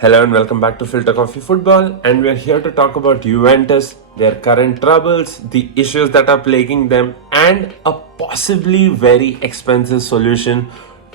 Hello and welcome back to Filter Coffee Football, and we're here to talk about Juventus, their current troubles, the issues that are plaguing them, and a possibly very expensive solution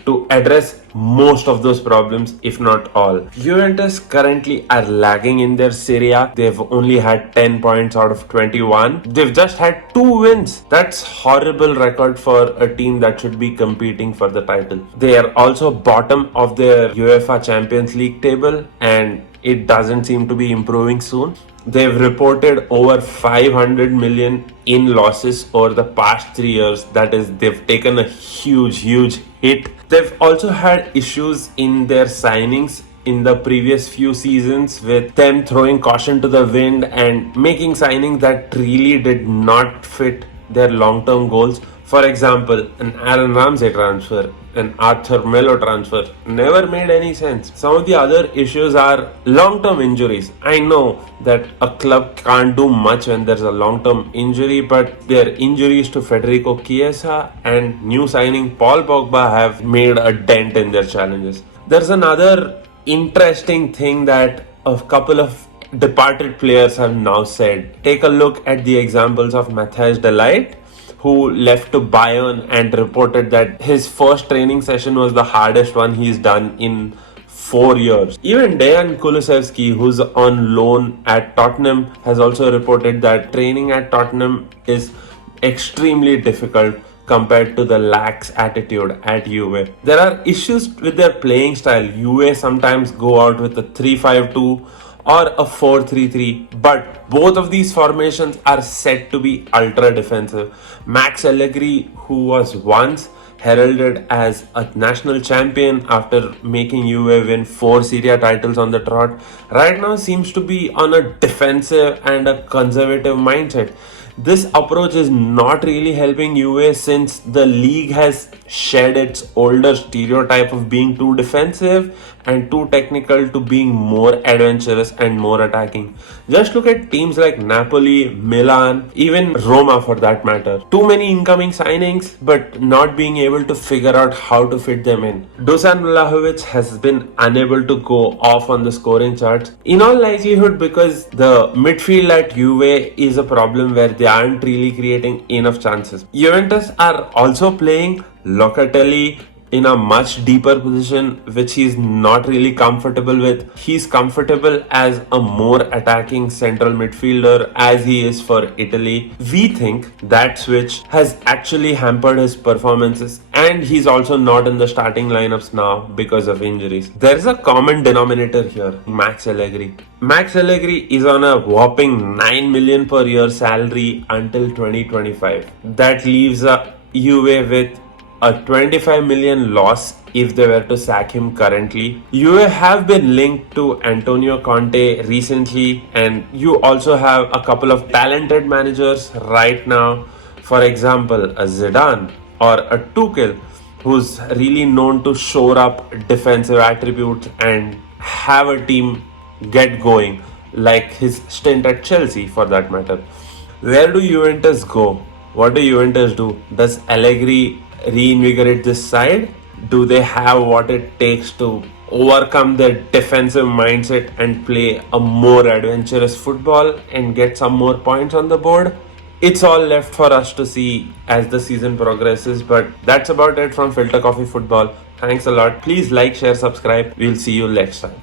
to address most of those problems, if not all. Juventus currently are lagging in their Serie A. They've only had 10 points out of 21. They've just had 2 wins. That's horrible record for a team that should be competing for the title. They are also bottom of their UEFA Champions League table, and it doesn't seem to be improving soon. They've reported over 500 million in losses over the past 3 years. That is, they've taken a huge hit. They've also had issues in their signings in the previous few seasons, with them throwing caution to the wind and making signings that really did not fit their long-term goals. For example, an Aaron Ramsey transfer, an Arthur Melo transfer never made any sense. Some of the other issues are long-term injuries. I know that a club can't do much when there's a long-term injury, but their injuries to Federico Chiesa and new signing Paul Pogba have made a dent in their challenges. There's another interesting thing that a couple of departed players have now said. Take a look at the examples of Matthijs de Ligt, who left to Bayern and reported that his first training session was the hardest one he's done in 4 years. Even Dejan Kulusevski, who's on loan at Tottenham, has also reported that training at Tottenham is extremely difficult compared to the lax attitude at Juve. There are issues with their playing style. Juve sometimes go out with a 3-5-2 or a 4-3-3, but both of these formations are said to be ultra defensive. Max Allegri, who was once heralded as a national champion after making Juve win 4 Serie A titles on the trot, right now seems to be on a defensive and a conservative mindset. This approach is not really helping Juve, since the league has shed its older stereotype of being too defensive and too technical to being more adventurous and more attacking. Just look at teams like Napoli, Milan, even Roma for that matter. Too many incoming signings, but not being able to figure out how to fit them in. Dusan Vlahovic has been unable to go off on the scoring charts, in all likelihood because the midfield at Juve is a problem where they aren't really creating enough chances. Juventus are also playing Locatelli in a much deeper position, which he's not really comfortable with. He's comfortable as a more attacking central midfielder as he is for Italy. We think that switch has actually hampered his performances, and he's also not in the starting lineups now because of injuries. There's a common denominator here: Max Allegri. Max Allegri is on a whopping 9 million per year salary until 2025. That leaves a Juve with a 25 million loss if they were to sack him currently. You have been linked to Antonio Conte recently, and you also have a couple of talented managers right now. For example, a Zidane or a Tuchel, who's really known to shore up defensive attributes and have a team get going, like his stint at Chelsea for that matter. Where do Juventus go? What do Juventus do? Does Allegri reinvigorate this side? Do they have what it takes to overcome their defensive mindset and play a more adventurous football and get some more points on the board? It's all left for us to see as the season progresses, but that's about it from Filter Coffee Football. Thanks a lot. Please like, share, subscribe. We'll see you next time.